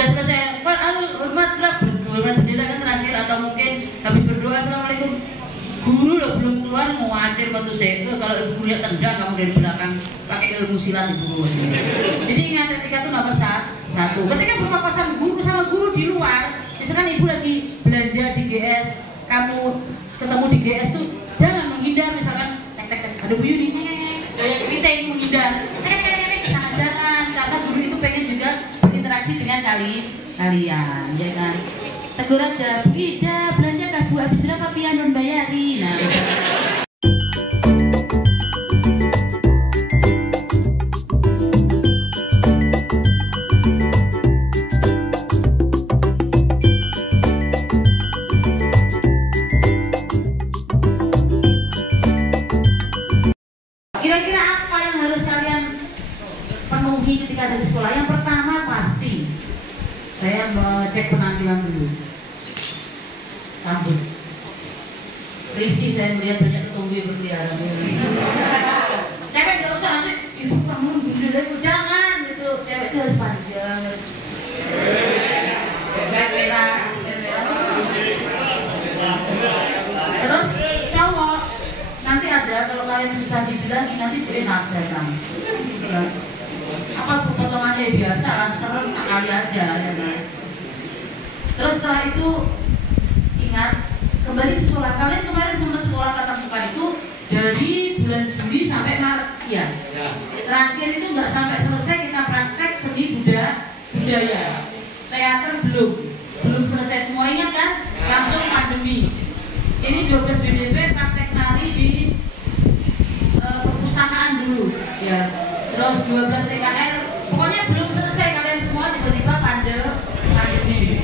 Sudah selesai, hormatlah berdoa bendera kan terakhir, atau mungkin habis berdoa assalamualaikum. Guru loh belum keluar mau ngacir batu itu, kalau guru lihat tendang kamu dari belakang pakai ilmu silat ibu. Jadi ingat etika itu nomor satu. Ketika berpapasan guru sama guru di luar, misalkan ibu lagi belanja di GS, kamu ketemu di GS tuh jangan menghindar, misalkan tek ada Bu Yuni gaya keriting menghindar, jangan, karena guru itu pengen juga berinteraksi dengan kalian, ya kan? Tegur aja, Bu Ida belanja kah Bu, habis berapa pian non bayari. Nah, kira-kira apa yang harus kalian penuhi ketika ada di sekolah? Yang pertama pasti saya mengecek penampilan dulu. Rambut risih, saya melihat banyak ketumbi berkeliaran. Cewek nggak usah nanti ibu kamu bendera, jangan gitu. Cewek itu harus panjang, merah. Terus cowok nanti ada, kalau kalian susah dibilangin nanti enak datang. Apa potongannya biasa lah, serem sekali aja ya kan. Terus setelah itu ingat kembali ke sekolah. Kalian kemarin sempat sekolah tatap muka itu dari bulan Juli sampai Maret ya. Terakhir itu nggak sampai selesai kita praktek seni budaya. Teater belum selesai semua, ingat kan? Langsung pandemi. Ini 12 BDP praktek nari di perpustakaan dulu ya. Terus 12 TKR, pokoknya belum selesai kalian semua, tiba-tiba pandemi.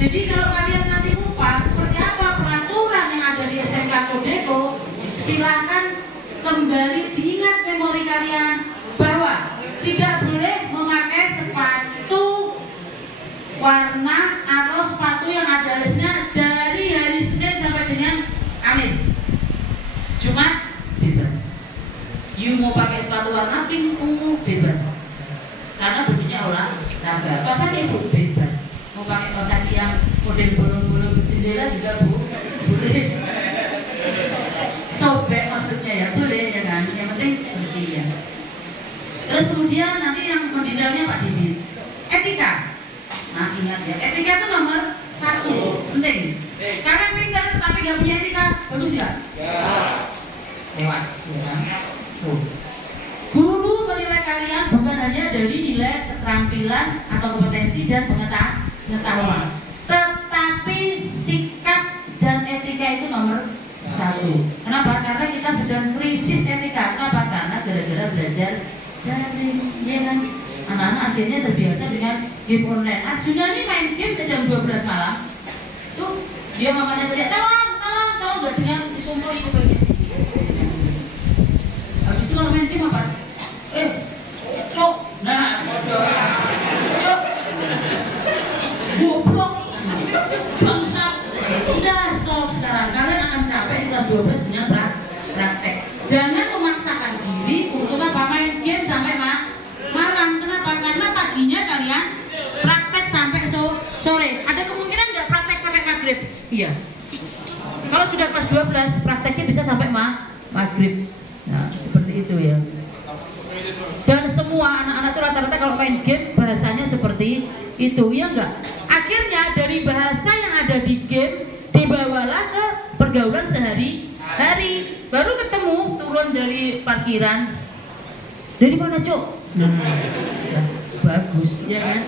Jadi kalau kalian ngasih kupas seperti apa peraturan yang ada di SMK Kodeko, silakan kembali diingat memori kalian bahwa tidak boleh memakai sepatu warna atau sepatu yang ada lesnya dari hari Senin sampai dengan Kamis. Jumat bebas. You mau pakai sepatu warna pink, ungu bebas. Karena bajunya olahraga. Kosan ibu bebas. Mau pakai kosan yang model bolong-bolong berjendela juga boleh. Sobek maksudnya ya, boleh ya kan. Yang penting bersih ya. Terus kemudian nanti yang mendidamnya Pak Didi. Etika. Nah ingat ya, etika itu nomor 1, penting. Kalian pintar tapi nggak punya etika, bagus nggak? Ya. Lewat, ya kan? Guru menilai kalian bukan hanya dari nilai keterampilan atau kompetensi dan pengetahuan, tetapi sikap dan etika itu nomor 1. Kenapa? Karena kita sedang krisis etika. Kenapa? Karena gara-gara belajar daring, ya kan? Anak-anak akhirnya terbiasa dengan game online. Arjuna ini main game ke jam 12 malam. Tuh dia mamanya teriak, tolong nggak dengan disumpul itu bagian sini. Habis itu kalau main game apa? Cok, nah bodoh ya. Cok, goblok, bangsat. Udah stop sekarang. Kalian akan capek kelas 12 dengan praktek. Jangan memaksakan diri untuk apa main game sampai malam. Kenapa? Karena paginya kalian praktek sampai sore. Ada kemungkinan nggak praktek sampai maghrib? Iya. Kalau sudah kelas 12 prakteknya bisa sampai maghrib. Nah, seperti itu ya. Dan semua anak-anak itu rata-rata kalau main game bahasanya seperti itu, ya enggak? Akhirnya dari bahasa yang ada di game dibawalah ke pergaulan sehari-hari. Baru ketemu turun dari parkiran. Dari mana, Cuk? Nah, bagus, ya kan?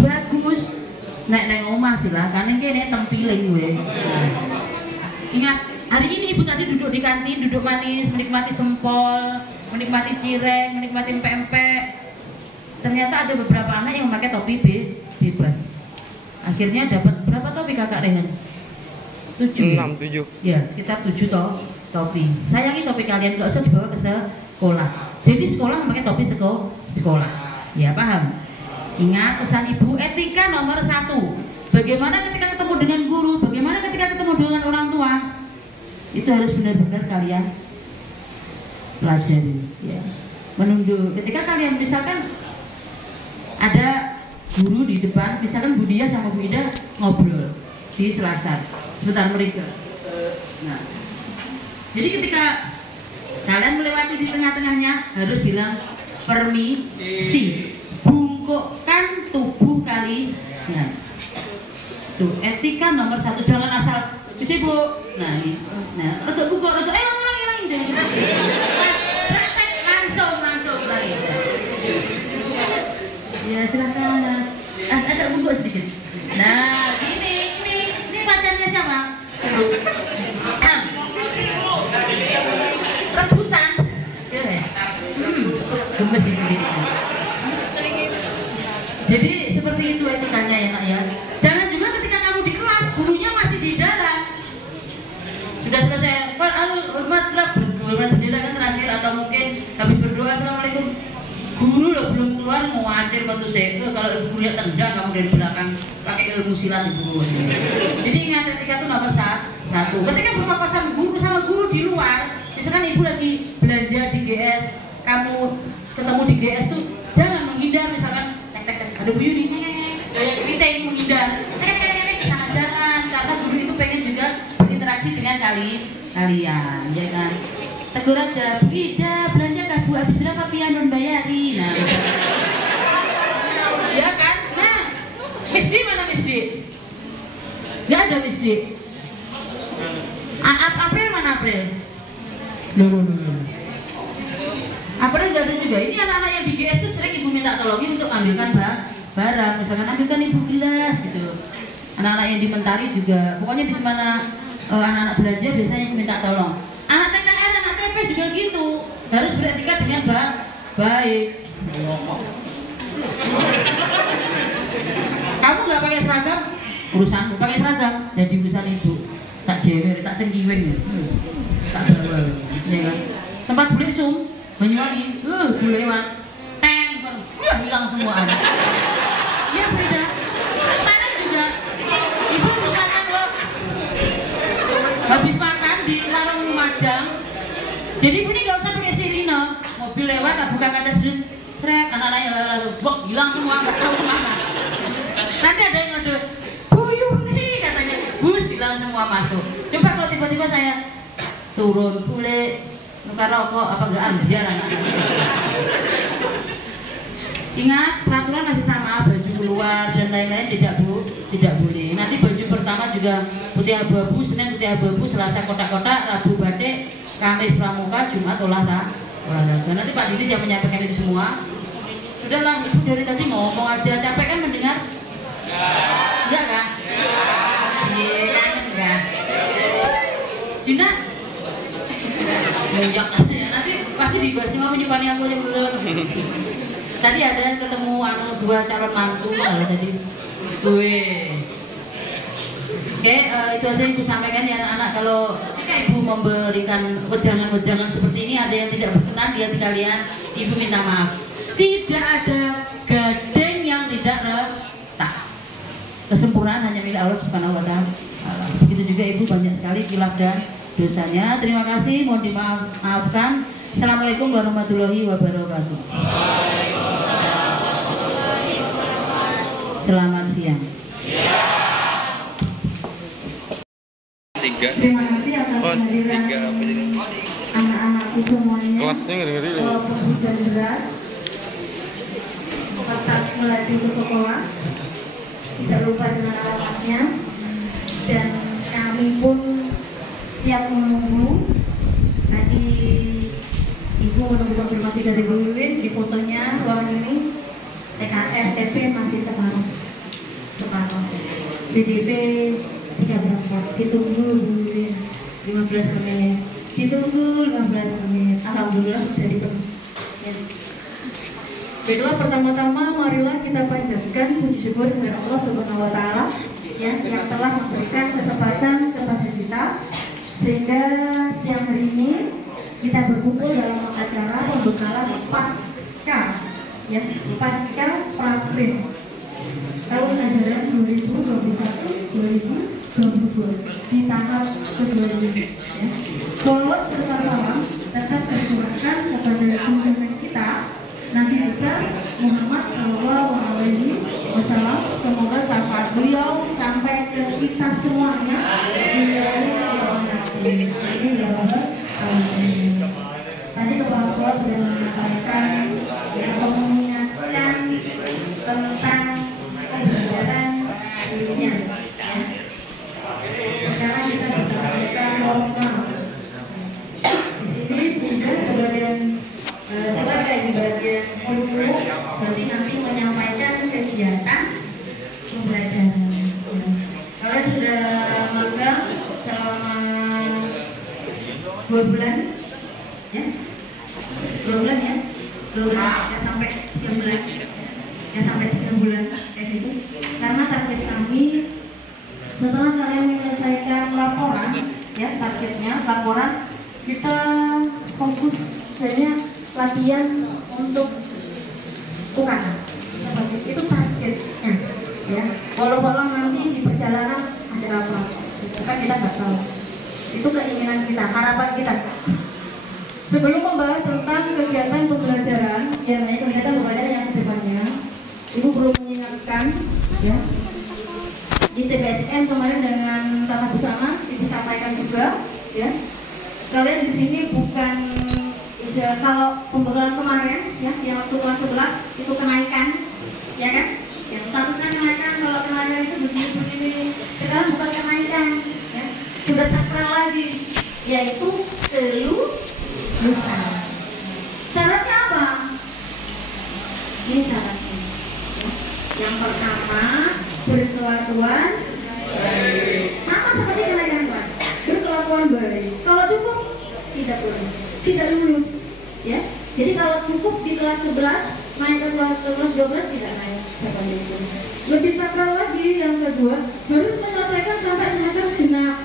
Bagus. Nek omah silakan kene tempiling gue. Ingat, hari ini ibu tadi duduk di kantin, duduk manis, menikmati sempol, menikmati cireng, menikmati empek-empek. Ternyata ada beberapa anak yang memakai topi bebas. Akhirnya dapat berapa topi kakak Rehan? 7. 6, 7. Ya, sekitar 7 topi. Sayangi topi kalian, nggak usah dibawa ke sekolah. Jadi sekolah memakai topi sekolah. Ya, paham? Ingat pesan ibu, etika nomor 1. Bagaimana ketika ketemu dengan guru, bagaimana ketika ketemu dengan orang tua, itu harus benar-benar kalian pelajari ya. Menunduk ketika kalian misalkan ada guru di depan, misalkan Bu Dia sama Bu Ida ngobrol di Selasar sebentar mereka. Nah, jadi ketika kalian melewati di tengah-tengahnya harus bilang permisi, bungkukkan tubuh kalian. Tuh, etika nomor 1, jangan asal bisa Bu. Nah ini, nah rotok bungkuk, rotok, ulangi deh. Praktek langsung lagi. Ya silahkan Mas. Ada bungkuk sedikit. Nah ini pacarnya siapa? Rebutan. Gemes itu jadinya. Jadi seperti itu etikanya ya Nak ya. Jangan juga ketika kamu di kelas gurunya masih di dalam. Sudah selesai, hormat bendera kan terakhir atau mungkin habis berdoa assalamualaikum. Guru loh belum keluar mau ngajar batu saya. Kalau guru lihat tendang kamu dari belakang pakai ilmu silat ibu. Jadi ingat etika itu nomor 1. Ketika berpapasan guru sama guru di luar, misalkan ibu lagi belanja di GS, kamu ketemu di GS tuh jangan menghindar, misalkan ada Bu Yuni kayak kita yang menghindar jangan, karena guru itu pengen juga berinteraksi dengan kalian ya kan. Tegur aja, Bu Ida belanja kah Bu, habis berapa pian non bayari. Nah ya kan. Nah Miss D mana Miss D? Gak ada Miss D. April mana April? April gak ada juga. Ini anak-anak yang di GS tuh sering ibu minta tolongin untuk ambilkan barang, misalkan ambilkan ibu gelas gitu. Anak-anak yang di Mentari juga, pokoknya di mana anak-anak belanja biasanya ibu minta tolong. Anak TKR, anak TP juga gitu, harus beretika dengan baik. Kamu nggak pakai seragam, urusanmu. Pakai seragam, jadi urusan ibu. Tak jewer, tak cengkiweng ya, tak bawa, ya kan. Tempat beli sum, Banyuwangi, bule lewat, hilang semua. Ya beda. Mana juga, ibu habis makan loh, habis makan di warung Lumajang. Jadi ibu ini nggak usah pakai sirine, mobil lewat, buka kaca seret, anak-anaknya lalu, hilang semua, nggak tahu kemana. Nanti ada yang ngode, Bu Yuni katanya, bus hilang semua masuk. Coba kalau tiba-tiba saya turun, boleh nuker rokok apa enggak ambiar anak-anak. Ingat peraturan masih sama, baju keluar dan lain-lain tidak boleh. Nanti baju pertama juga putih abu-abu, Senin putih abu-abu, Selasa kotak-kotak, Rabu batik, Kamis pramuka, Jumat olahraga. Nanti Pak Didi yang menyampaikan itu semua. Sudahlah, ibu dari tadi ngomong aja, capek kan mendengar? Enggak kan? Iya, kangen kan? Cina Monjak nanti pasti dibahas sama menyimpannya aku aja dulu. Tadi ada ketemu dua calon mantu tadi. Oke, itu aja ibu sampaikan ya anak-anak. Kalau ketika ibu memberikan wejangan-wejangan seperti ini ada yang tidak berkenan di hati kalian, ibu minta maaf. Tidak ada gading yang tidak retak. Kesempurnaan hanya milik Allah Subhanahu wa Ta'ala. Begitu juga ibu banyak sekali khilaf dan dosanya. Terima kasih, mohon dimaafkan. Assalamualaikum warahmatullahi wabarakatuh. Selamat siang. Terima kasih atas kehadiran anak-anakku semuanya. Kelasnya ngeri-ngeri. Walaupun hujan deras, tetap melaju ke sekolah. Tidak lupa dengan alamatnya. Dan kami pun siap menunggu. Tadi ibu menunggu konfirmasi dari Bu Wiwin di fotonya ruangan ini. TKR-TP masih separuh. BDP 3 ditunggu Bu Wiwin 15 menit. Ditunggu 15 menit. Alhamdulillah jadi penuh. Ya. Baiklah, pertama-tama marilah kita panjatkan puji syukur kepada Allah Subhanahu wa Ta'ala ya, yang telah memberikan kesempatan kepada kita sehingga siang hari ini kita berkumpul dalam acara pembekalan pasca ya, pasca Praprint tahun ajaran 2021-2022 di tahap kedua ini ya. Sholawat serta salam tetap tercurahkan kepada junjungan kita Nabi besar Muhammad Sallallahu Alaihi Wassalam. Semoga syafaat beliau sampai ke kita semuanya. Tadi kepala sekolah sudah menyampaikan atau mengingatkan tentang pembelajaran dirinya. Sekarang kita berdasarkan normal. Di sini Bunda sebagai bagian guru, berarti nanti menyampaikan kegiatan pembelajaran. Kalian sudah magang selama 2 bulan, ya? 2 bulan ya? 2 bulan, ya sampai 3 bulan, ya sampai 3 bulan kayak gitu. Karena target kami setelah kalian menyelesaikan laporan, ya targetnya laporan, kita fokus misalnya latihan untuk UKK. Itu targetnya, ya. Walau nanti di perjalanan ada apa, kan kita nggak tahu. Itu keinginan kita, harapan kita. Sebelum membahas tentang kegiatan pembelajaran, ya kegiatan pembelajaran yang kedepannya, Ibu perlu mengingatkan, ya. Di TBSN kemarin dengan tata busana Ibu sampaikan juga, ya. Kalian di sini bukan kalau pembekalan kemarin, ya, yang waktu kelas 11 itu kenaikan, ya kan? Yang statusnya kenaikan, kalau kenaikan itu begini-begini. Sekarang bukan kenaikan, ya. Sudah sakral lagi, yaitu kelulusan. Syaratnya apa? Ini syaratnya. Yang pertama, berkelakuan baik. Sama seperti kenaikan kelas, berkelakuan baik. Kalau cukup, tidak boleh, tidak lulus, ya. Jadi kalau cukup di kelas 11, naik ke kelas 12 tidak naik. Lebih sakral lagi, yang kedua, harus menyelesaikan sampai semester genap.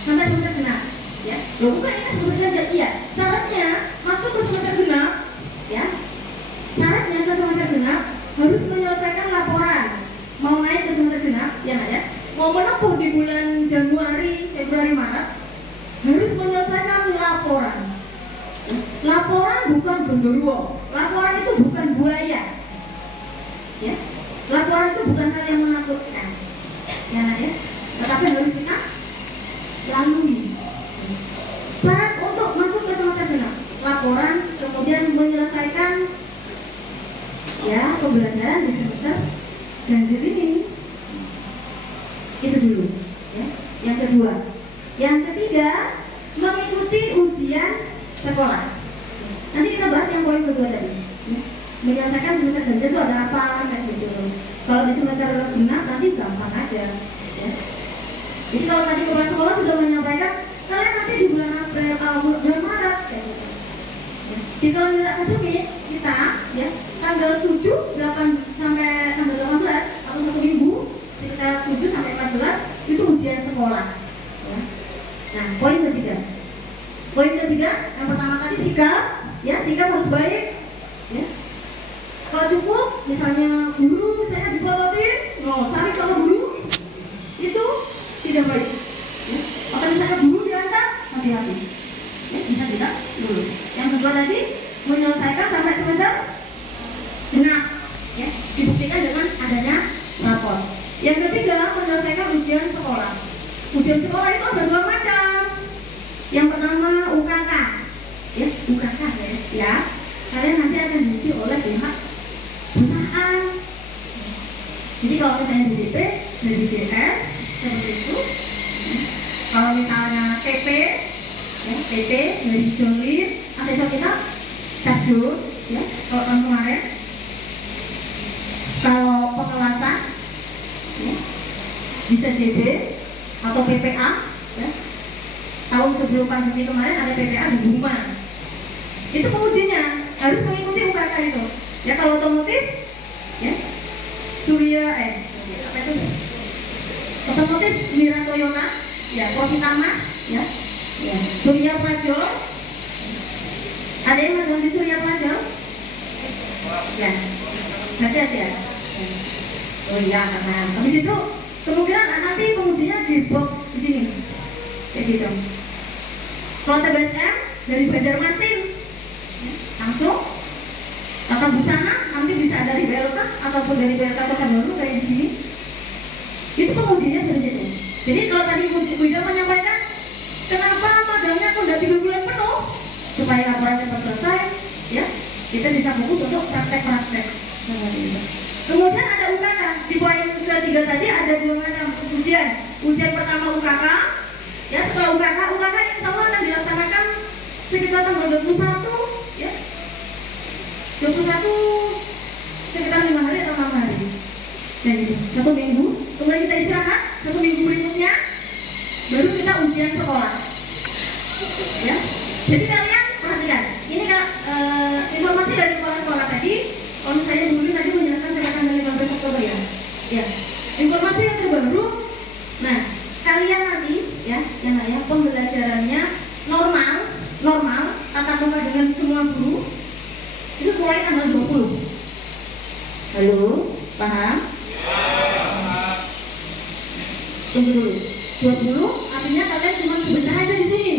Sampai semester genap, ya. Loh, bukan ini sebenarnya iya. Syaratnya masuk ke semester genap, ya. Syaratnya ke semester genap harus menyelesaikan laporan. Mau naik ke semester genap, ya ya. Mau menempuh di bulan Januari, Februari, Maret, harus menyelesaikan laporan. Laporan bukan genderuwo. Laporan itu bukan buaya, ya. Laporan itu bukan hal yang menakutkan, ya ya. Tetapi harus kita lalui. Syarat untuk masuk ke semester genap, laporan, kemudian menyelesaikan, ya, pembelajaran di semester ganjil ini. Itu dulu, ya. Yang kedua, yang ketiga, mengikuti ujian sekolah. Nanti kita bahas yang poin kedua tadi, ya. Menyelesaikan semester ganjil itu ada apa, kayak gitu. Kalau di semester genap nanti gampang aja, ya. Jadi kalau tadi kepala sekolah sudah menyampaikan, kalian nanti di bulan April, bulan Maret, kayak gitu. Ya. Di kalender akademik kita, ya, tanggal 7, 8 sampai tanggal 18 atau 1 minggu, sekitar 7 sampai 14 itu ujian sekolah, ya. Nah, poin ketiga. Poin ketiga, yang pertama tadi sikap, ya, sikap harus baik, ya. Kalau cukup, misalnya guru, misalnya diplototin, saling sama guru, itu tidak baik, ya. Atau misalnya guru diangkat, hati-hati, ya, bisa tidak lulus. Yang kedua tadi, menyelesaikan sampai semester genap, ya, dibuktikan dengan adanya rapor. Yang ketiga, menyelesaikan ujian sekolah. Ujian sekolah itu ada 2 macam. Yang pertama UKK, ya, UKK, guys, ya. Kalian nanti akan diuji oleh pihak perusahaan. Jadi kalau misalnya DDP, dari DS, seperti itu. Kalau misalnya TP, ya, TP dari Jolir, asesor kita Sajur, ya, kalau tahun kemarin. Kalau pengawasan, ya, bisa JB atau PPA, ya. Tahun sebelum pandemi kemarin ada PPA di Buman. Itu pengujinya harus mengikuti UKK itu. Ya, kalau otomotif, ya, Surya apa itu? Otomotif Mira Toyota, ya, Profitama, ya, ya, Surya Prajo. Ada yang mengganti Surya Prajo? Ya, nanti ya. Oh iya, karena habis itu kemungkinan nanti pengujinya di box di sini, kayak gitu. Kalau TBSM dari Banjarmasin, langsung tata busana nanti bisa dari BLK ataupun dari PLK Kota Baru kayak di sini, itu pengujiannya dari situ. Jadi kalau tadi Bu Ida menyampaikan, kenapa magangnya kok udah 3 bulan penuh, supaya laporan cepat selesai, ya kita bisa fokus untuk praktek-praktek. Kemudian ada UKK, di poin ketiga tadi ada 2 macam ujian. Ujian pertama UKK, ya setelah UKK yang insya Allah akan dilaksanakan sekitar tanggal 21, ya 21 sekitar 5 hari atau 6 hari. Dan itu 1 minggu, kemudian kita istirahat 1 minggu berikutnya, baru kita ujian sekolah. Ya, jadi kalian perhatikan, ini kan informasi dari kepala sekolah tadi. Kalau saya dulu tadi menjelaskan sekitar tanggal 15 Oktober ya. Ya, informasi yang terbaru. Nah, kalian nanti ya pembelajarannya normal tatap muka dengan semua guru itu mulai tanggal 20. Halo, paham? Tunggu dulu. 20 artinya kalian cuma sebentar aja di sini.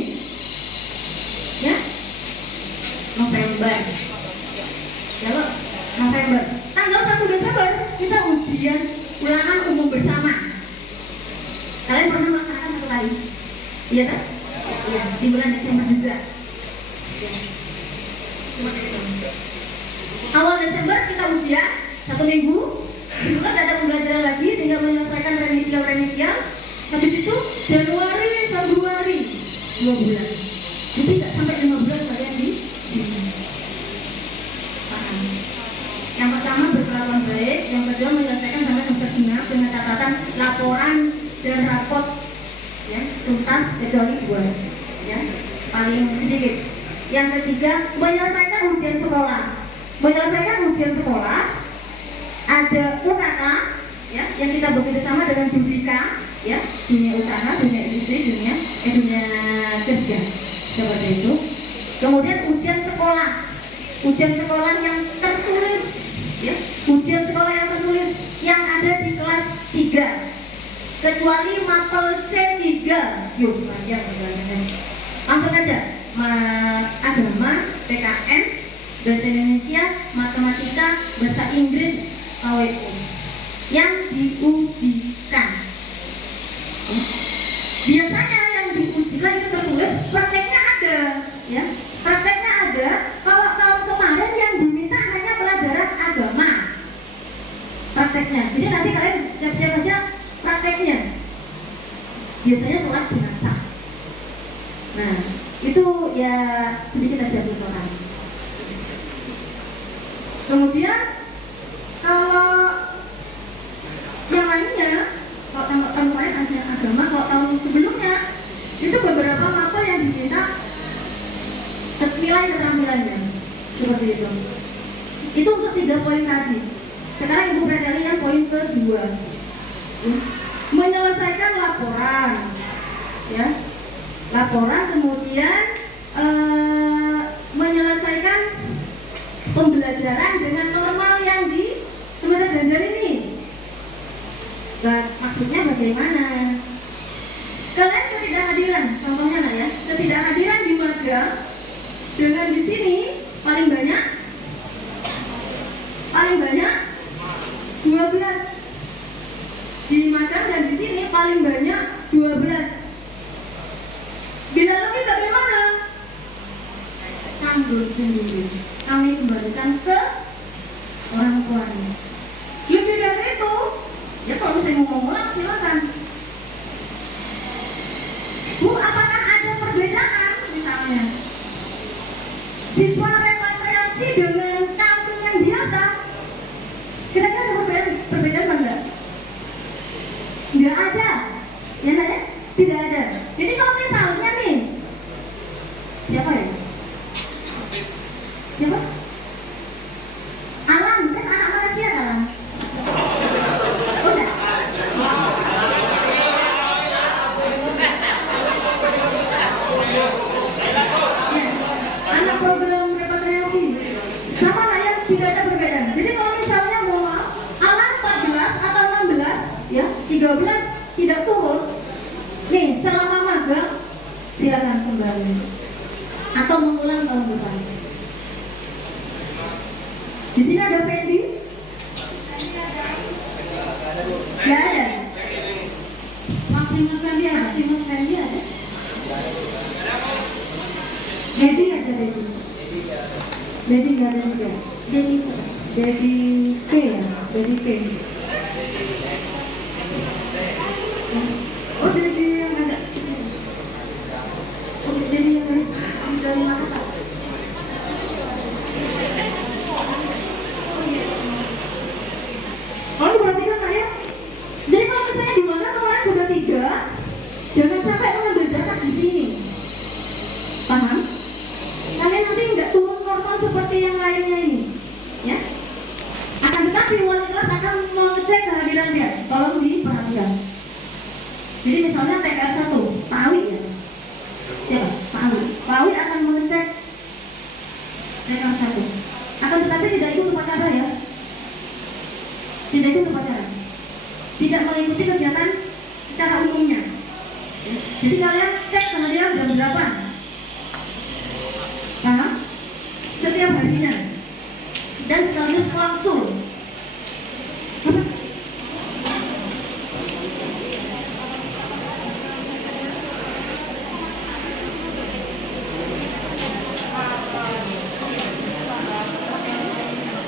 Ya? November. Ya lo, November. Tanggal 1 Desember kita ujian ulangan umum bersama. Kalian pernah melaksanakan 1 kali? Iya kan? Iya, di bulan Desember juga. Ya. Awal Desember kita ujian 1 minggu. Itu kan ada pembelajaran lagi, tinggal menyelesaikan remedial. Habis itu Januari, Februari 2 bulan. Jadi tidak sampai 5 bulan kalian di sini. Paham? Yang pertama berkelakuan baik, yang kedua menyelesaikan sampai semester genap dengan catatan laporan dan rapot ya tuntas kecuali 2 ya paling sedikit. Yang ketiga menyelesaikan ujian sekolah. Ada UKK ya yang kita bekerja sama dengan Dudika ya, dunia usaha, dunia industri, dunia kerja seperti itu. Kemudian ujian sekolah yang tertulis ya, yang ada di kelas 3 kecuali mapel C3. Yuk, langsung aja. Agama, PKN, bahasa Indonesia, matematika, bahasa Inggris, KWU yang diujikan. Biasanya yang diujikan itu tertulis, prakteknya ada, ya. Prakteknya ada. Kalau tahun kemarin yang diminta hanya pelajaran agama, prakteknya. Jadi nanti kalian siap-siap aja prakteknya. Biasanya sholat jenazah. Nah, itu ya sedikit aja tutorial. Kemudian kalau yang lainnya, kalau tahun kemarin ada agama, kalau tahun sebelumnya itu beberapa mapel yang diminta nilai keterampilannya seperti itu. Itu untuk 3 poin tadi. Sekarang Ibu Preteli yang poin kedua, menyelesaikan laporan, ya. Laporan kemudian menyelesaikan pembelajaran dengan normal yang di semester ganjil ini. Maksudnya bagaimana? Kalian ketidakhadiran, contohnya lah ya, ketidakhadiran di magang dengan di sini paling banyak 12. Di magang dan di sini paling banyak 12. Bila lebih bagaimana? Tanggung sendiri. Kami kembalikan ke orang tuanya. Lebih dari itu, ya kalau saya mau ngomong silakan. Bu, apakah ada perbedaan misalnya? Siswa repatriasi dengan kami yang biasa, kira-kira ada perbedaan enggak? Enggak ada, ya nak ya? Tidak ada. Jadi kalau misalnya nih, siapa ya? Siapa? Alam, kan anak Malaysia kan? Udah. Ya, anak program repatriasi. Sama lah ya, tidak ada perbedaan. Jadi kalau misalnya mau Alam 14 atau 16, ya 13 tidak turun. Nih, selama magang silakan kembali atau mengulang tahun depan. Di sini ada Fendi. Nggak ada. Maximus Fendi ada. Dedi ada Dedi. Dedi nggak ada juga. Dedi P ya. Dedi P. Oh Dedi yang ada. Oh Dedi yang dari Makassar. Kalau perhatikan saya, jadi kalau misalnya di mana kemarin sudah 3, jangan sampai mengambil data di sini. Paham? Kalian nanti nggak turun normal seperti yang lainnya ini, ya. Akan tetapi wali kelas akan mengecek kehadiran dia. Tolong diperhatikan. Jadi misalnya TKR 1, Pak Awi ya. Siapa? Pak Awi akan mengecek TKR 1. Akan tetapi tidak ikut upacara ya. Tidak ikut upacara. Tidak mengikuti kegiatan secara umumnya. Jadi kalian cek kehadiran jam berapa? Paham? Setiap harinya. Dan sekaligus langsung. Apa?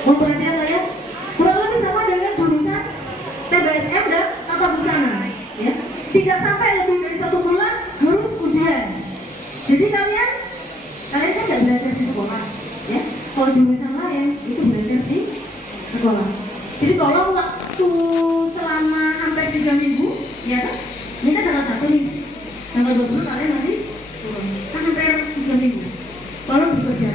Mau perhatian lah ya. Kurang lebih sama dengan jurusan TBSM dan tata busana, ya. Tidak sampai lebih dari 1 bulan harus ujian. Jadi kalian kan nggak belajar di sekolah, ya. Kalau jurusan lain itu belajar di sekolah. Jadi kalau waktu selama hampir 3 minggu, ya kan? Ini kan tanggal 1 nih, tanggal 20 kalian nanti turun. Kan hampir 3 minggu. Kalau bekerja,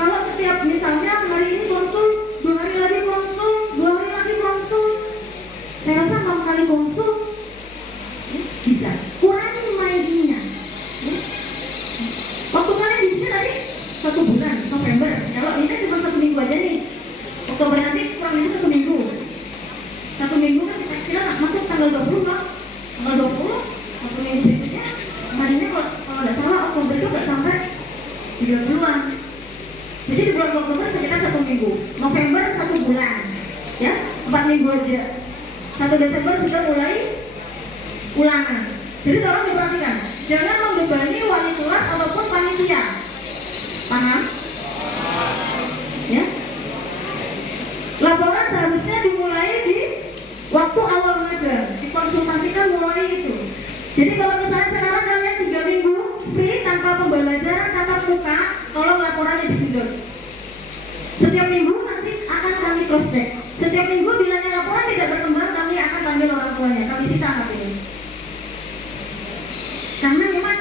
kalau setiap misalnya hari ini konsul, 2 hari lagi konsul, 2 hari lagi konsul, saya rasa 6 kali konsul bisa. Kurangi mainnya. Waktu kalian di sini tadi 1 bulan, November. Kalau ini kan cuma 1 minggu aja nih. Oktober nanti kurang lebih 1 minggu. 1 minggu kan kita masuk tanggal 20 kan? Tanggal 20, 1 minggu berikutnya. Harinya kalau nggak salah Oktober itu nggak sampai 30-an. Jadi di bulan Oktober sekitar 1 minggu. November 1 bulan. Ya, 4 minggu aja. 1 Desember sudah mulai ulangan. Jadi tolong diperhatikan, jangan membebani wali kelas ataupun panitia. Paham? Ya. Laporan seharusnya dimulai di waktu awal magang, dikonsultasikan mulai itu. Jadi kalau misalnya sekarang kalian 3 minggu free tanpa pembelajaran tatap muka, tolong laporannya digenjot. Setiap minggu nanti akan kami cross check. Setiap minggu bilangnya laporan tidak berkembang, kami akan panggil orang tuanya, kami sita HP-nya. Karena memang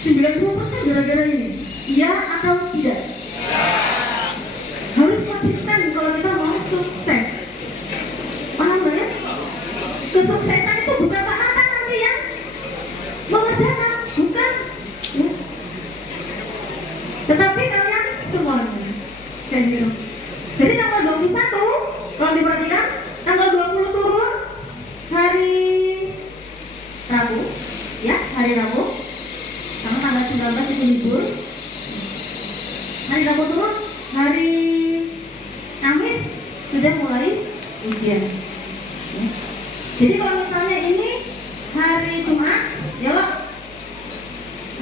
90% gara-gara ini. Iya atau tidak? Ya. Harus konsisten kalau kita mau sukses. Paham gak ya? Kesuksesan itu bukan Pak Nathan nanti ya mengerjakan, bukan ya. Tetapi kalian semuanya kayak gitu. Jadi tanggal 21 kalau diperhatikan, tanggal 20 turun hari Rabu, ya, hari Rabu. Sama tanggal 19 itu libur. Hari Rabu turun, hari Kamis sudah mulai ujian. Ya. Jadi kalau misalnya ini hari Jumat, ya loh,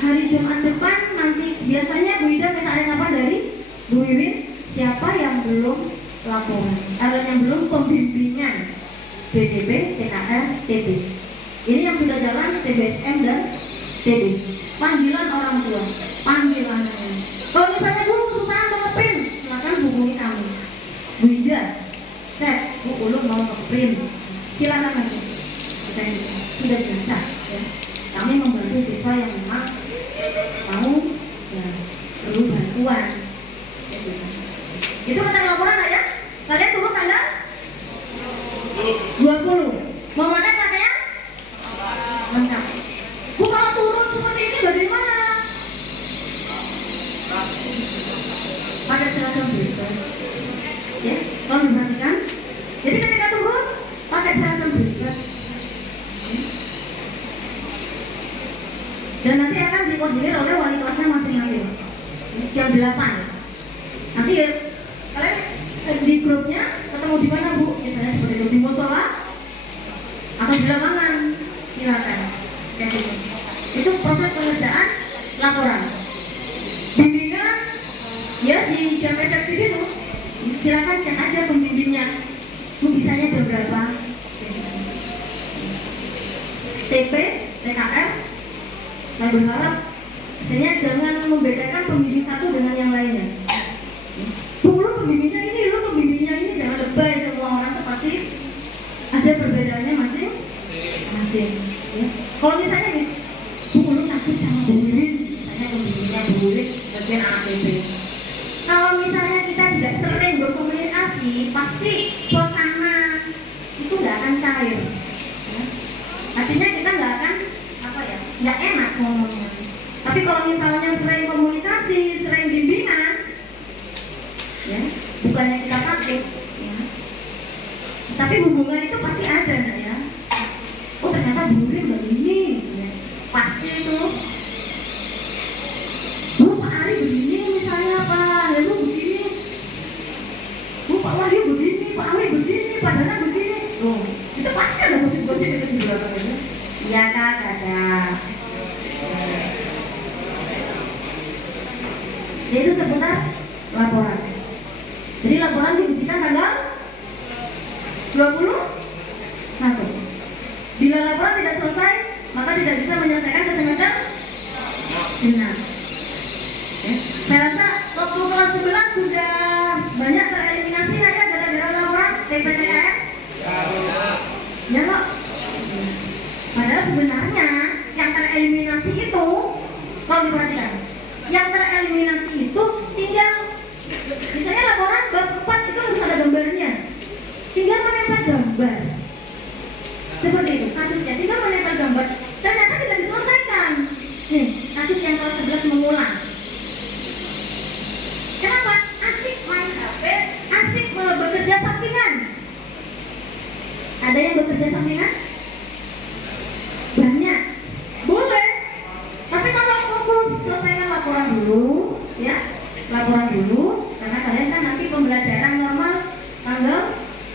hari Jumat depan nanti biasanya Bu Ida minta apa dari Bu Wiwin, siapa yang belum laporan, ada yang belum pembimbingan BDB, TKR, TB. Ini yang sudah jalan TBSM dan TB. Panggilan orang tua, panggilan. Kalau misalnya Bu susah mau ngeprint, silakan hubungi kami. Bu Ida, cek Bu Ulum mau ngeprint, silakan nanti. Kita sudah biasa, ya. Kami membantu siswa yang memang mau ya, perlu bantuan. Itu tentang laporan nggak ya? Kalian turun tanggal 20. Mau pakai pakaian? Lengkap. Bu kalau turun seperti ini bagaimana? Pakai seragam bebas. Ya, kalau diperhatikan. Jadi ketika turun pakai seragam bebas. Dan nanti akan dikoordinir oleh wali kelasnya masing-masing. Jam 8. Nanti ya, kalian di grupnya ketemu di mana Bu? Misalnya seperti itu di musola di lapangan silakan. Kayak gitu. Itu proses pengerjaan laporan. Bimbingan ya di jam efektif itu silakan cek aja pembimbingnya. Bu bisanya jam berapa? TP, TKR, saya berharap misalnya jangan membedakan pembimbing satu dengan yang lainnya. Lu pembimbingnya ini, lu pembimbingnya ini, jangan lebay. Semua orang tuh pasti ada perbedaannya masing-masing. Ya. Kalau misalnya nih, lu takut sama pembimbing, misalnya pembimbingnya bulik bagian anak TP. Kalau misalnya kita tidak sering berkomunikasi, pasti suasana itu nggak akan cair. Ya. Artinya kita nggak akan nggak enak ngomongnya. Tapi kalau misalnya sering komunikasi, sering bimbingan, ya bukannya kita takut, ya. Tapi hubungan itu pasti ada, ya. Oh ternyata bulir begini, ya. Pasti itu. Bu Pak Ari begini misalnya Pak, lalu begini. Bu Pak Wahyu begini, Pak Ari begini, Pak Dana begini. Oh itu pasti ada gosip-gosip itu di belakang itu. Iya Kak, ada. Yaitu seputar laporan. Jadi laporan diberikan tanggal 21. Bila laporan tidak selesai, maka tidak bisa menyelesaikan ke semester genap. Ya. Saya rasa waktu kelas 11 sudah banyak tereliminasi ya gara-gara laporan TPTKR. Ya Pak. Padahal sebenarnya yang tereliminasi itu, kalau diperhatikan, yang tereliminasi itu tinggal, misalnya laporan bab 4 itu harus ada gambarnya, tinggal menempel gambar, seperti itu kasusnya, tinggal menempel gambar. Ternyata tidak diselesaikan. Nih kasus yang kelas 11 mengulang. Kenapa? Asik main HP, asik bekerja sampingan. Ada yang bekerja sampingan? Banyak, boleh. Tapi kalau fokus selesaikan laporan dulu, ya, laporan dulu, karena kalian kan nanti pembelajaran normal tanggal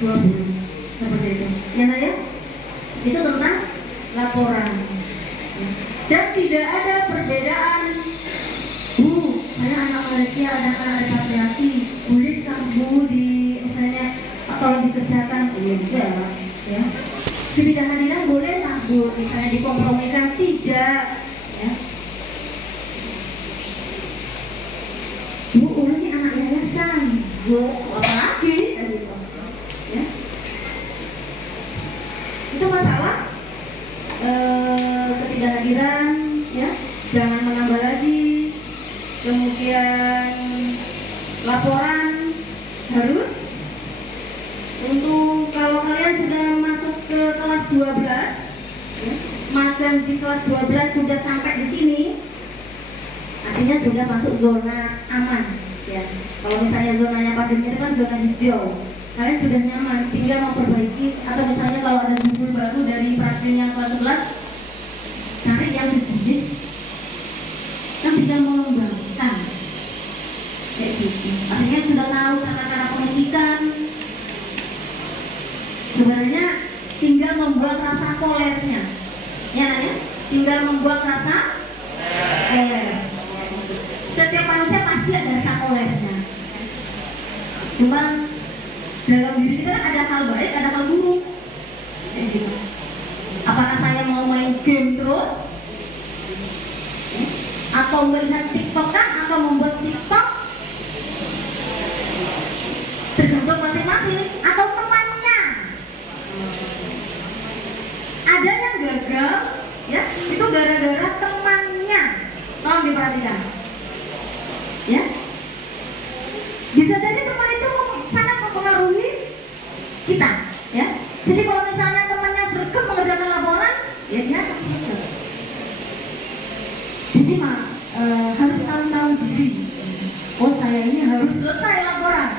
20, seperti itu. Ya, Naya? Itu tentang laporan. Dan tidak ada perbedaan. Saya anak Malaysia, ada repatriasi, boleh kamu di, misalnya, kalau dikerjakan, boleh ya. Di bidang hadiran boleh takut, misalnya dikompromikan, tidak, ya. Bu, ini anak yayasan, bu, apa lagi, ya gitu, ya. Itu masalah ketidakhadiran, ya, jangan menambah lagi. Kemudian laporan harus untuk kalau kalian sudah masuk ke kelas 12, ya, magang di kelas 12 sudah sampai di sini, artinya sudah masuk zona aman, ya. Kalau misalnya zonanya pandemi itu kan zona hijau, kalian sudah nyaman, tinggal memperbaiki. Atau misalnya kalau ada guru baru dari praktik yang kelas 11, cari yang sejenis, kan tinggal mengembangkan, kayak gitu. Artinya sudah tahu cara-cara pendidikan. Sebenarnya tinggal membuat rasa kolernya, ya, tinggal membuat rasa koler. Setiap manusia pasti ada rasa kolernya. Cuma dalam diri kita ada hal baik, ada hal buruk. Apakah saya mau main game terus, atau melihat TikTok kan, atau membuat TikTok? Tergantung masing-masing. Atau temannya. Ada yang gagal, ya, itu gara-gara temannya. Tolong diperhatikan, ya. Bisa jadi teman itu sangat mempengaruhi kita, ya. Jadi kalau misalnya temannya sergap mengerjakan laporan, ya dia akan sergap. Jadi harus tahu diri. Oh, saya ini harus selesai laporan.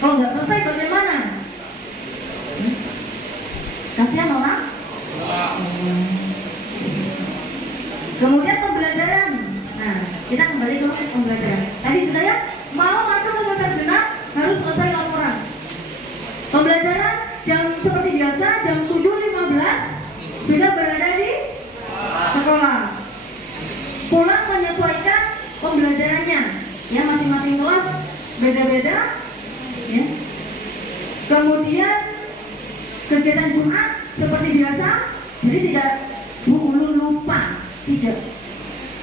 Kalau nggak selesai bagaimana? Kasihan orang. Kemudian pembelajaran. Nah, kita kembali ke pembelajaran. Tadi sudah ya, mau masuk ke semester genap harus selesai laporan. Pembelajaran jam seperti biasa jam 7.15 ya masing-masing kelas beda-beda, ya. Kemudian kegiatan Jumat seperti biasa, jadi tidak lupa, tidak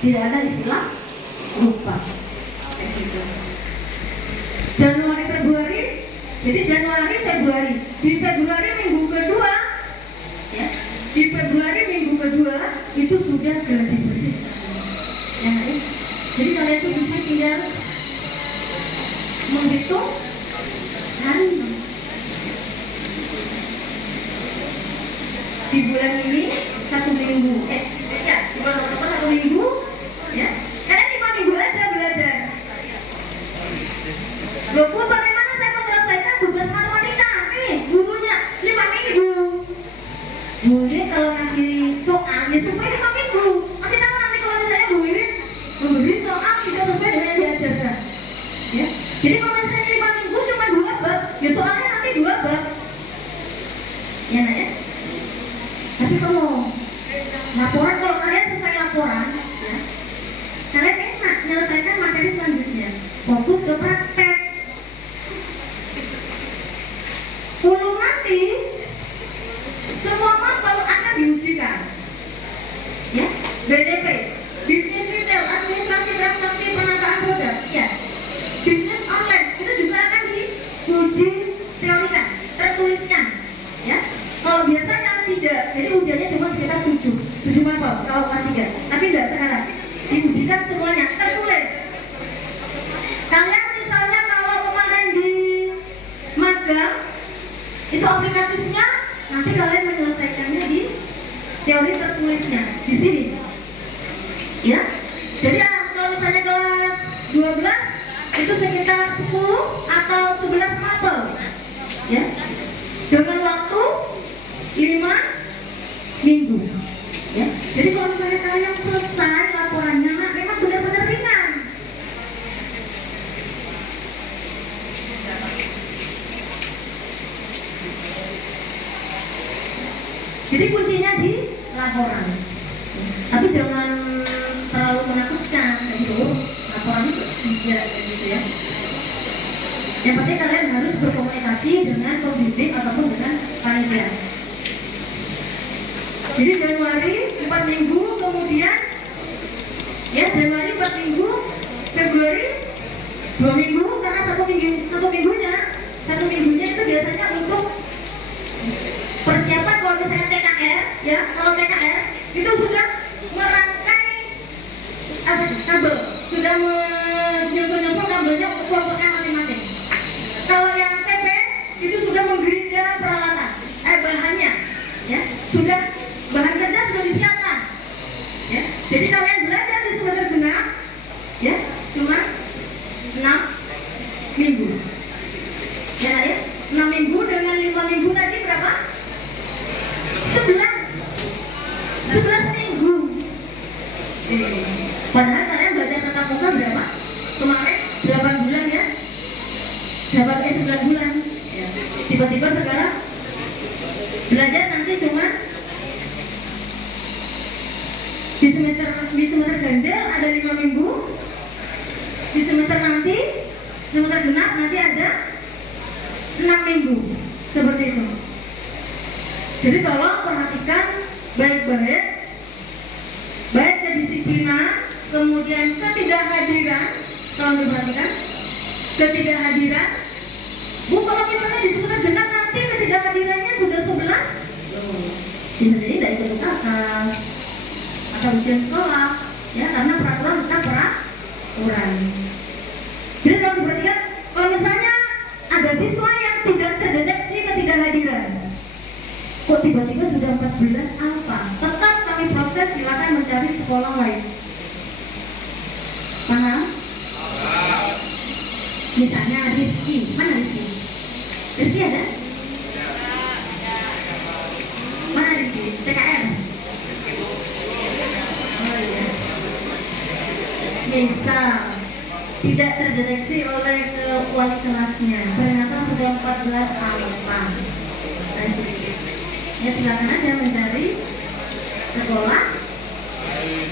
ada istilah lupa. Januari Februari, jadi Januari Februari, di Februari minggu kedua, ya, di Februari minggu kedua itu sudah gladi bersih, ya, ya. Jadi kalian tuh bisa tinggal menghitung hari di bulan ini 1 minggu, ya di bulan Oktober 1 minggu, ya. Kalian 5 minggu aja belajar. Loh, Bu, bagaimana saya menyelesaikan tugas matematika? Nih, gurunya 5 minggu. Bu, ini kalau ngasih soal, ya sesuai 5 minggu. Kasih tahu nanti kalau misalnya Bu Wiwin memberi soal tidak sesuai dengan yang diajarkan. Ya, jadi kalau misalnya 5 minggu cuma 2 bab, ya soalnya nanti 2 bab. Ya, nak ya? Tapi kalau laporan, kalau kalian selesai laporan, ya, kalian enak menyelesaikan materi selanjutnya. Fokus ke praktek. Ulung nanti semua mapel akan diujikan, ya. BDP, bisnis retail, administrasi transaksi, penataan produk, ya. Bisnis online itu juga akan diuji teorikan, tertuliskan, ya. Kalau biasanya tidak, jadi ujiannya cuma sekitar 7 mapel kalau kelas 3, tapi tidak sekarang diujikan semuanya, tertulis. Kalian misalnya kalau kemarin di magang itu aplikatifnya, nanti kalian menyelesaikannya di teori tertulisnya di sini, ya. Jadi kalau misalnya kelas 12 itu sekitar 10 atau 11 mapel, ya, dengan waktu 5 minggu, ya. Jadi kalau misalnya kalian selesai laporannya, memang benar-benar ringan. Jadi kuncinya di laporan. Tapi jangan terlalu menakutkan, gitu. Laporan itu tidak gitu, ya. Yang penting kalian harus berkomunikasi dengan pembimbing ataupun dengan panitia. Jadi Januari 4 minggu, kemudian ya Januari 4 minggu, Februari 2 minggu, karena satu minggunya itu biasanya untuk persiapan. Kalau misalnya TKR, ya, kalau TKR itu sudah merangkai kabel, sudah menyusun kabelnya untuk kelompoknya masing-masing. Kalau yang TP itu sudah menggerinda peralatan, bahannya, ya, sudah bahan kerja sudah disiapkan, ya. Jadi kalian belajar di semester genap, ya, cuma 6 minggu, ya, ya. 6 minggu dengan 5 minggu tadi berapa? 11 minggu. Padahal kalian belajar tatap muka berapa? Kemarin 8 bulan, ya. 9 bulan, ya. Tiba-tiba sekarang belajar nanti cuma di semester ganjil ada 5 minggu, di semester genap nanti ada 6 minggu, seperti itu. Jadi tolong perhatikan baik-baik, baik kedisiplinan, kemudian ketidakhadiran, tolong diperhatikan, ketidakhadiran. Bu, kalau misalnya di semester genap nanti ketidakhadirannya sudah 11, bisa jadi tidak ikut UKK atau ujian sekolah, ya, karena peraturan tentang peraturan. Jadi kalau diperhatikan, kalau misalnya ada siswa yang tidak terdeteksi ketidakhadiran, kok tiba-tiba sudah 14 apa? Tetap kami proses, silakan mencari sekolah lain. Paham? Misalnya Rifki, mana Rifki? Rifki ada? Mana Rifki? TKR? Oh iya. Misal tidak terdeteksi oleh wali kelasnya, ternyata sudah 14 apa? Ya silakan aja mencari sekolah lain.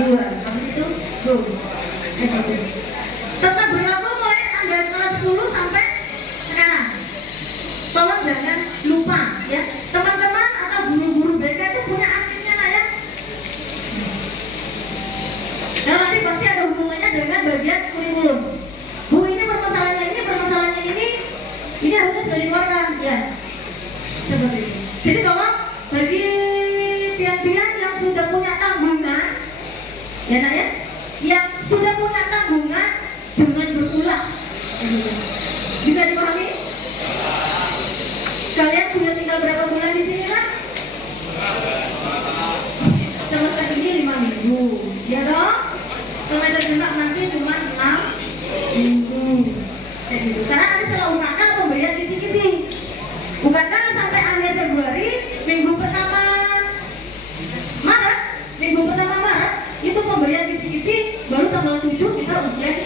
2. Habis itu go. Tetap berlaku mulai Anda kelas 10 sampai sekarang. Tolong jangan lupa ya. Teman-teman atau guru-guru BK itu punya arsipnya lah ya. Karena nanti pasti ada hubungannya dengan bagian kurikulum. Bu, ini permasalahannya ini harusnya sudah dikeluarkan ya. Seperti itu. Jadi tolong bagi pihak-pihak yang sudah punya tanggungan, ya nak ya, yang sudah punya tanggungan jangan berulang. Bisa dipahami? Kalian sudah tinggal berapa bulan di sini kan? Semester ini 5 minggu, ya dong? Semester genap nanti cuma 6 minggu. Kayak gitu. Karena nanti setelah UKK pemberian kisi-kisi. UKK sampai akhir Februari, minggu pertama Maret itu pemberian kisi-kisi, baru tanggal 7 kita ujian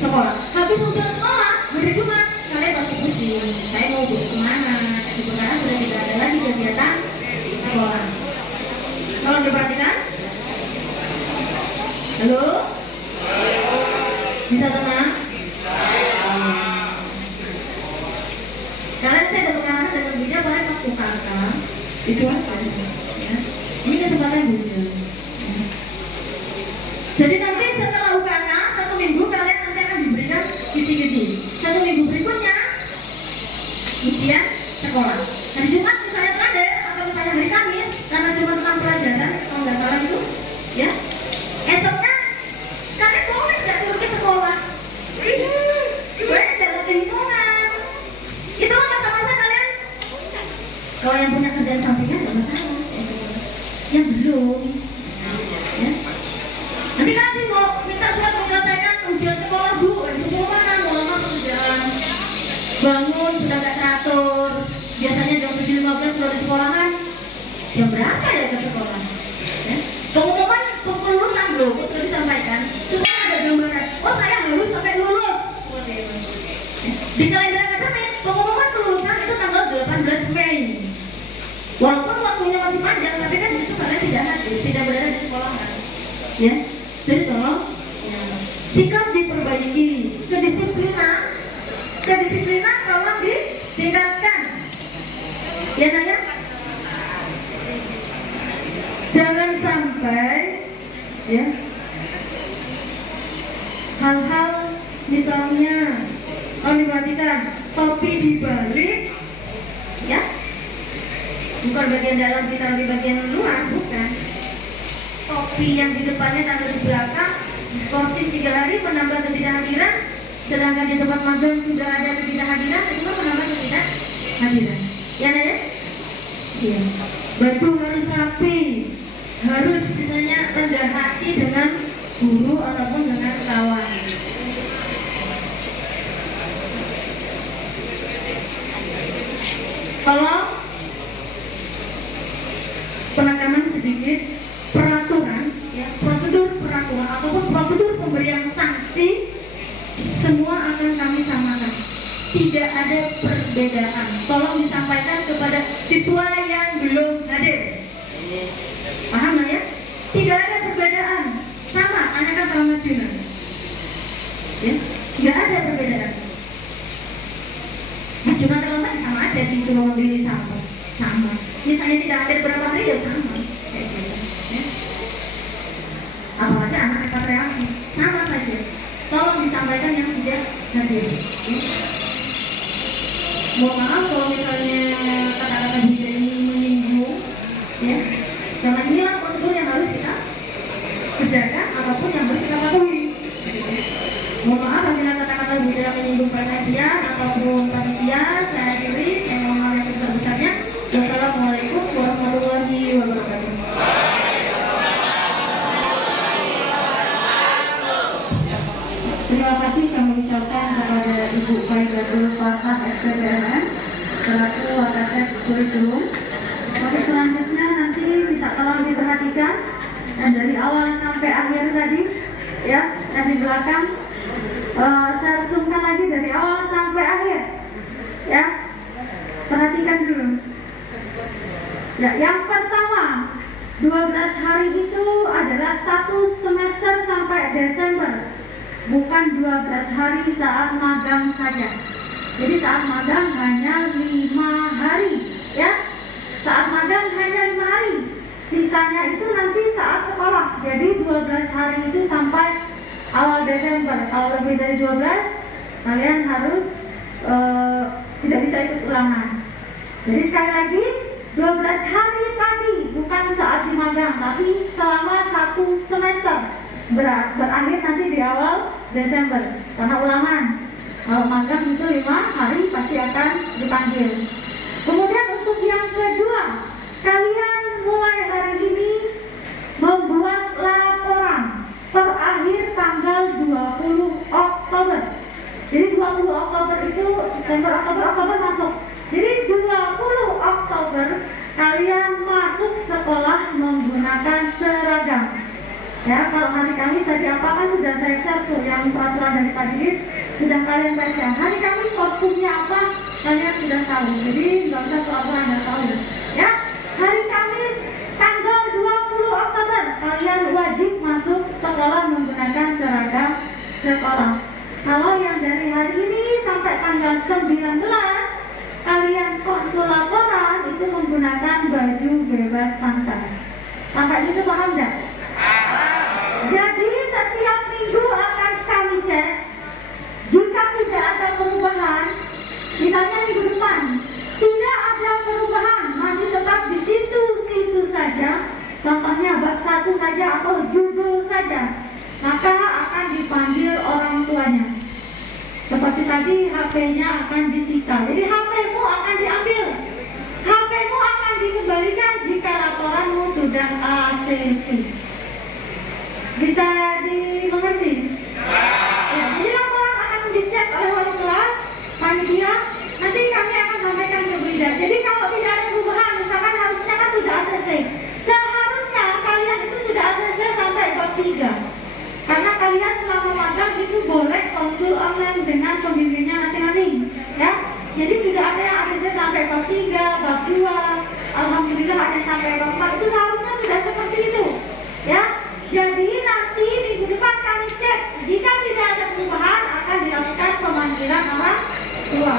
sekolah. Habis ujian sekolah, hari Jumat kalian pasti pusing. Saya mau kemana? Gitu, karena sudah tidak ada lagi kegiatan sekolah. Tolong diperhatikan. Halo? Bisa tenang? Kalian saya ada pengalaman dengan Bunya pada pas UKK itu apa ya? Ini kesempatan Bunya. Jadi nanti setelah UKK 1 minggu kalian nanti akan diberikan kisi-kisi. 1 minggu berikutnya ujian sekolah. Hari Jumat misalnya terakhir atau misalnya hari Kamis karena cuma tentang pelajaran kalau nggak salah itu, ya. Esoknya kalian boleh nggak turun ke sekolah? Boleh jalan ke lingkungan. Itu masa-masa kalian. Kalau yang punya kerjaan sampingan nggak masalah. Yang belum, ya. Nanti kan sih mau minta surat menyelesaikan ujian sekolah Bu, mau mana? Mau lama pekerjaan. Bangun sudah nggak teratur. Biasanya jam 7.15 sudah di sekolahan. Jam berapa ya ke sekolah? Ya. Pengumuman kelulusan belum sudah disampaikan. Sudah ada gambaran. Oh saya harus sampai lulus. Di kalender akademik pengumuman kelulusan itu tanggal 18 Mei. Walaupun waktunya masih panjang, tapi kan itu kalian tidak hadir, tidak berada di sekolahan. Ya, jadi tolong sikap diperbaiki, kedisiplinan tolong ditingkatkan. Ya nanya, jangan sampai ya hal-hal misalnya kalau diperhatikan topi dibalik, ya. Bukan bagian dalam ditaruh di bagian luar, bukan. Topi yang di depannya taruh di belakang, diskorsing 3 hari menambah ketidakhadiran, sedangkan di tempat magang sudah ada ketidakhadiran, itu menambah ketidakhadiran. Ya Naya? Iya. Baju harus rapi, harus misalnya rendah hati dengan guru ataupun dengan kawan. Kalau penekanan sedikit peraturan, ya, prosedur peraturan ataupun prosedur pemberian sanksi semua akan kami samakan. Tidak ada perbedaan. Tolong disampaikan kepada siswa yang belum hadir. Paham ya? Tidak ada perbedaan. Sama, tanyakan sama Mas Juna. Ya, tidak ada perbedaan. Mas Juna terletak sama aja disuruh membeli sama. Misalnya tidak hadir berapa hari ya sama. Kayak gitu. Ya. Apalagi anak repatriasi sama saja. Tolong disampaikan yang tidak hadir. Ya. Mohon maaf kalau misalnya kata-kata Buya ini menyinggung, ya. Jangan inilah prosedur yang harus kita kerjakan ataupun yang harus kita patuhi. Mohon maaf apabila kata-kata Buya menyinggung perhatian ataupun panitia, saya akhiri. Saya mohon maaf yang sebesar-besarnya. Wassalamualaikum warahmatullahi wabarakatuh. Terima kasih kami ucapkan kepada Ibu Faidatul Farhah SPDMM selaku Wakasek Kurikulum. Oke, selanjutnya nanti minta tolong diperhatikan dan dari awal sampai akhir tadi, ya, dan di belakang saya resumkan lagi dari awal sampai akhir, ya. Perhatikan dulu. Ya, yang pertama 12 hari itu adalah adalah 1 semester sampai Desember, bukan 12 hari saat magang saja. Jadi saat magang hanya 5 hari, ya. Saat magang hanya 5 hari. Sisanya itu nanti saat sekolah. Jadi 12 hari itu sampai awal Desember. Kalau lebih dari 12, kalian harus tidak bisa ikut ulangan. Jadi sekali lagi, 12 hari tadi bukan saat di magang, tapi selama 1 semester. Berakhir nanti di awal Desember karena ulangan. Kalau magang itu 5 hari pasti akan dipanggil. Kemudian untuk yang kedua, kalian mulai hari ini membuat laporan terakhir tanggal 20 Oktober. Jadi 20 Oktober itu September, Oktober masuk. Jadi 20 Oktober kalian masuk sekolah menggunakan seragam. Ya, kalau hari Kamis tadi apakah sudah saya share tuh yang peraturan dari Pak Didit, sudah kalian baca. Hari Kamis kostumnya apa kalian sudah tahu. Jadi nggak usah pura-pura nggak tahu. Ya, hari Kamis tanggal 20 Oktober kalian wajib masuk sekolah menggunakan seragam sekolah. Kalau yang dari hari ini sampai tanggal 19 kalian konsul laporan itu menggunakan baju bebas pantai. Sampai itu paham nggak? Jadi setiap minggu akan kami cek. Jika tidak ada perubahan, misalnya minggu depan tidak ada perubahan, masih tetap di situ saja, contohnya bab 1 saja atau judul saja, maka akan dipanggil orang tuanya. Seperti tadi, HP-nya akan disita. Jadi HP-mu akan diambil, HP-mu akan dikembalikan jika laporanmu sudah ACC. Bisa dimengerti? Ya, jadi laporan akan dicek oleh wali kelas, panitia. Nanti kami akan sampaikan ke Brida. Jadi kalau tidak ada perubahan, misalkan harusnya kan sudah ACC. Seharusnya kalian itu sudah ACC sampai bab 3. Karena kalian selama magang itu boleh konsul online dengan pembimbingnya masing-masing, ya. Jadi sudah ada yang ACC sampai bab 3, bab 2. Alhamdulillah ada yang sampai bab 4. Itu seharusnya sudah seperti itu, ya. Jadi nanti minggu depan kami cek. Jika tidak ada perubahan akan dilakukan pemanggilan orang tua.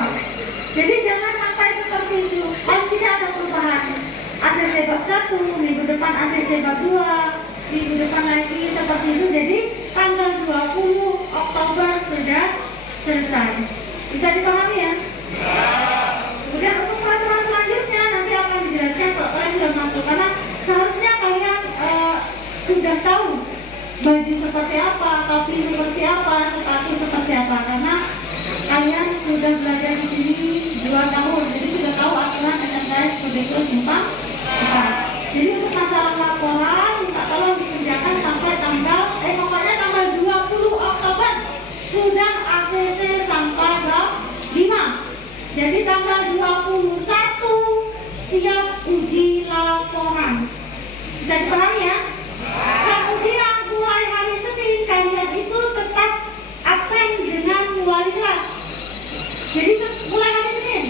Jadi jangan sampai seperti itu. Kalau tidak ada perubahan, ACC bab 1, minggu depan ACC bab 2, minggu depan lagi seperti itu. Jadi tanggal 20 Oktober sudah selesai. Bisa dipahami ya? Kemudian untuk peraturan selanjutnya nanti akan dijelaskan kalau kalian sudah masuk. Karena seharusnya kalian sudah tahu baju seperti apa, topi seperti apa, sepatu seperti apa. Karena kalian sudah belajar di sini 2 tahun, jadi sudah tahu aturan SNKS begitu simpang. Jadi untuk masalah laporan minta tolong dikerjakan sampai pokoknya tanggal 20 Oktober sudah ACC sampai bab 5. Jadi tanggal 21 siap uji laporan. Bisa dipahami ya? Kemudian mulai hari Senin kalian itu tetap absen dengan wali kelas. Jadi mulai hari Senin,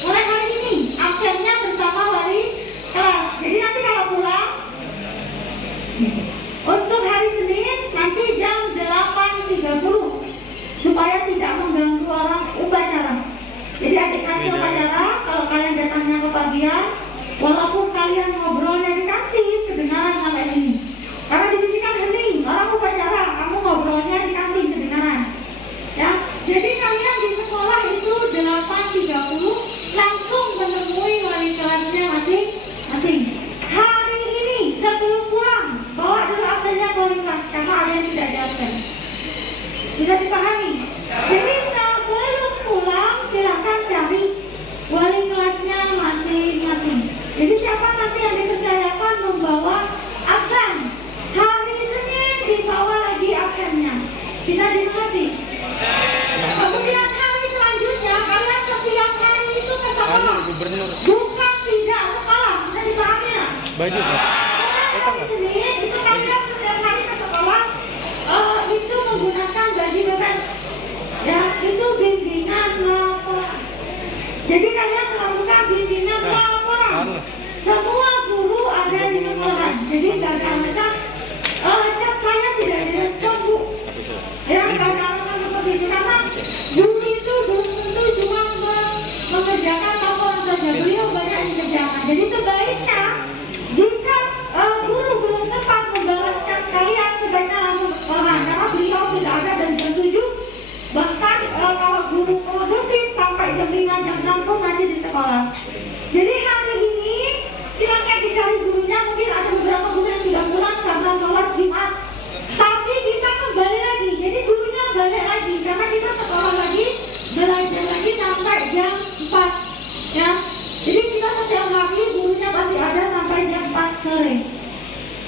mulai hari ini absennya bersama wali kelas. Jadi nanti kalau pulang untuk hari Senin nanti jam 8.30 supaya tidak mengganggu orang upacara. Jadi adik-adik upacara kalau kalian datangnya ke pagian, walaupun kalian ngobrolnya di kantin kedengaran sampai sini. Karena di sini kan hening, orang upacara, kamu ngobrolnya di kantin kedengaran. Ya, jadi kalian di sekolah itu 8.30 langsung menemui wali kelasnya masing-masing. Hari ini sebelum pulang bawa dulu absennya ke wali kelas karena ada yang tidak ada absen. Bisa dipahami? Jadi sebelum pulang silahkan cari wali kelasnya masing-masing. Jadi siapa nanti yang dipercayakan membawa absen? Hari Senin dibawa lagi absennya. Bisa dimengerti? Kemudian hari selanjutnya kalian setiap hari itu ke sekolah. Bukan tidak sekolah. Bisa dipahami nggak? Baju. Hari Senin itu kalian setiap hari ke sekolah itu menggunakan baju bebas. Ya, itu bimbingan laporan. Jadi kalian melakukan bimbingan laporan. Semua guru ada di sekolah. Jadi nggak ada alasan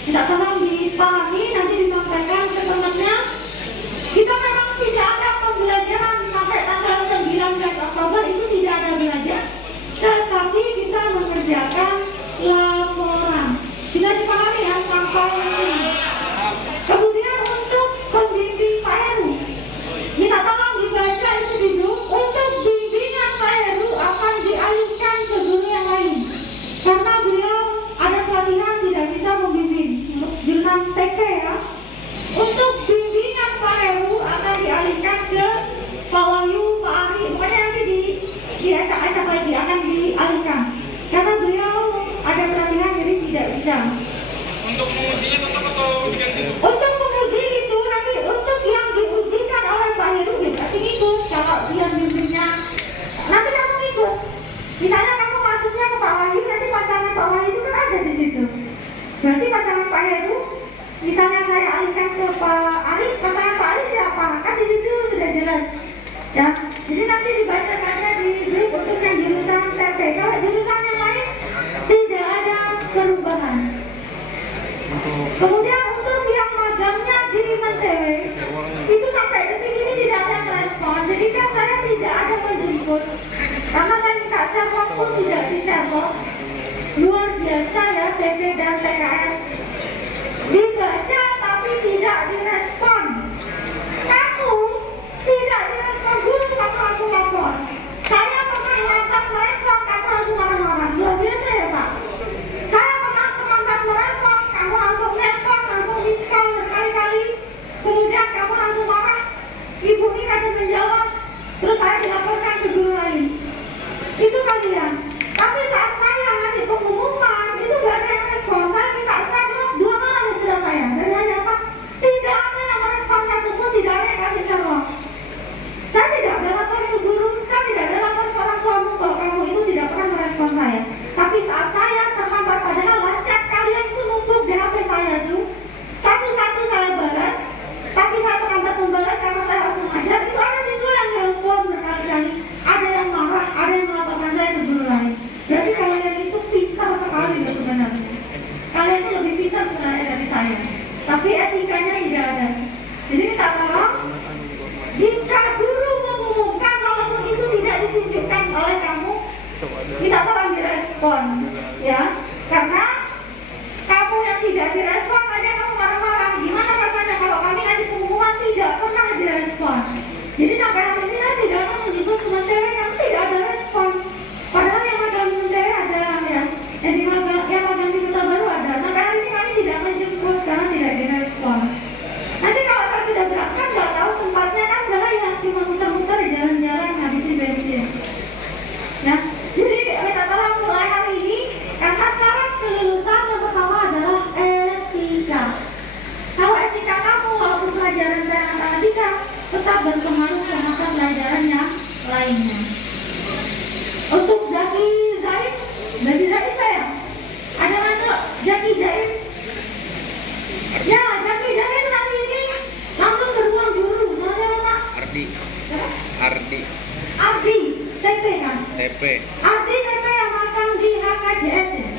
Tidak tolong dipahami, nanti disampaikan ke temannya. Kita memang tidak ada pembelajaran sampai tanggal 19 Oktober itu tidak ada belajar, tetapi kita mengerjakan laporan. Bisa dipahami ya sampai ini. Kemudian untuk pembimbing Pak Heru, minta tolong dibaca itu dulu. Untuk bimbingan Pak Heru akan dialihkan ke guru yang lain karena beliau ada pelatihan tidak bisa membimbing jurusan TP ya. Untuk bimbingan Pak Heru akan dialihkan ke Pak Wahyu, Pak Ari, pokoknya nanti acak-acak lagi akan dialihkan karena beliau ada pelatihan jadi tidak bisa. Untuk mengujinya tetap atau diganti? Untuk menguji itu nanti untuk yang diujikan oleh Pak Heru ya berarti ikut. Kalau yang bimbingnya nanti kamu ikut. Misalnya kamu masuknya ke Pak Wahyu, nanti pasangan Pak Wahyu itu kan ada di situ. Berarti pasangan Pak Heru, misalnya saya alihkan ke Pak Ari, pasangan Pak Ari siapa? Kan di situ sudah jelas. Ya, jadi nanti dibacakannya di grup untuk yang jurusan TP. Kalau jurusan yang lain tidak ada perubahan. Kemudian untuk yang magangnya di Menteri itu sampai detik ini tidak ada respon. Jadi kan saya tidak ada menjemput karena saya minta servok pun tidak diservok. Luar biasa ya TP dan TKS. Dibaca tapi tidak direspon. Kamu tidak direspon guru, kamu langsung lapor. Saya pernah lambat merespon, kamu langsung marah-marah. Luar biasa ya Pak. Saya pernah terlambat merespon, kamu langsung nelpon, langsung diskon berkali-kali. Kemudian kamu langsung marah. Ibu ini kadang menjawab, terus saya dilaporkan ke guru lain. Itu kalian. Tapi saat saya ngasih pengumuman, itu gak ada yang respon. Saya minta servok 2 malam ya sudah saya. Dan hanya apa? Tidak ada yang merespon satupun, tidak ada yang kasih servok. Saya tidak ada lapor ke guru, saya tidak ada lapor ke orang tuamu kalau kamu itu tidak pernah merespon saya. Tapi saat saya terlambat padahal chat kalian itu numpuk di HP saya tuh. Satu-satu saya balas, tapi saya terlambat membalas karena saya langsung ajar. Itu ada siswa yang nelpon berkali-kali, ada yang marah, ada yang melaporkan saya ke guru lain. Berarti kalian itu pintar sekali ya sebenarnya. Kalian itu lebih pintar sebenarnya dari saya. Tapi etikanya tidak ada. Jadi minta tolong, jika guru mengumumkan walaupun itu tidak ditunjukkan oleh kamu, minta tolong direspon, ya. Karena kamu yang tidak direspon aja kamu marah-marah. Gimana rasanya kalau kami ngasih pengumuman tidak pernah direspon? Jadi sampai hari ini saya tidak akan menjemput Menteri kamu tidak ada respon. Padahal yang magang Menteri ada ya, yang magang di Kota Baru ada. Sampai hari ini kami tidak menjemput karena tidak direspon. Nanti kalau saya sudah berangkat nggak tahu tempatnya kan bahaya, cuma muter-muter di jalan-jalan ngabisin bensin. Ya, jadi minta tolong mulai hari ini karena syarat kelulusan yang pertama adalah etika. Kalau etika kamu walaupun pelajaran saya matematika tetap berpengaruh sama pelajaran yang lainnya. Untuk Zaki Zaid saya ada masuk Zaki Zaid. Ya, Zaki Zaid hari ini langsung ke ruang guru. Mana Pak? Ardi, TP kan? TP. Ardi TP yang magang di HKJS ya?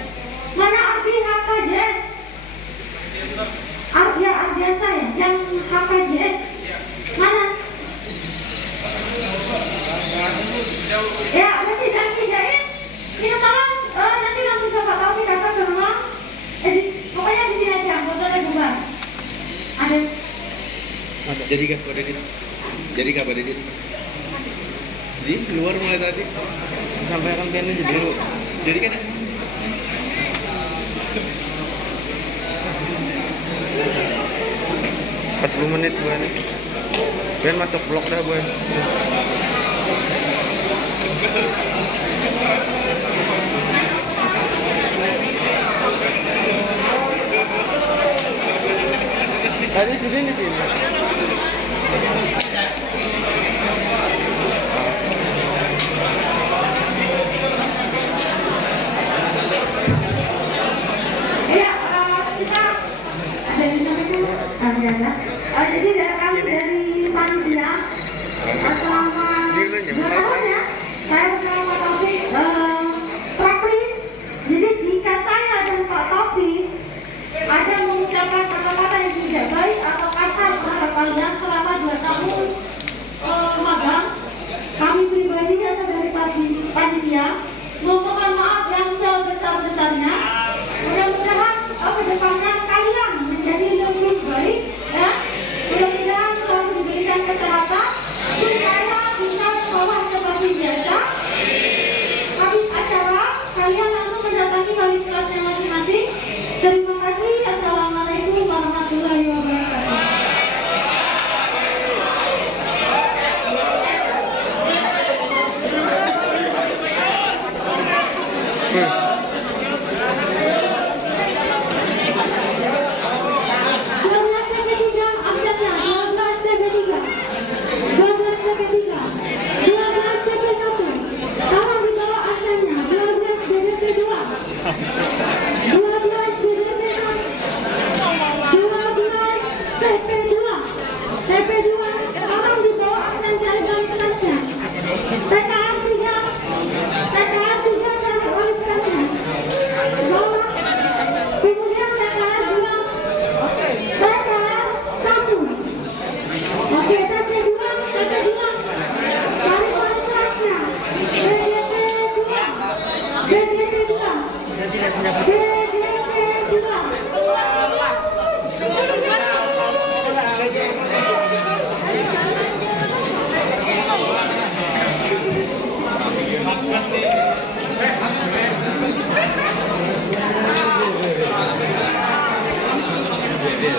Mana Ardi HKJS? Ya, Ardiansa ya? Yang HKJS? Mana? Ya, nanti Zaki Zaid ini tolong nanti langsung ke Pak Taufik kata ke rumah. Pokoknya di sini aja, fotonya bubar. Ada. Jadi kah Pak Dedit? Di luar mulai tadi. Sampaikan piannya dulu. Jadi kan? 40 menit gue nih. Ben masuk vlog dah gue. Tadi di sini. Jadi kami dari panitia selama 2 tahun ya, saya bersama Pak Taufik Prakri. Jadi jika saya dan Pak Taufik ada Jadi.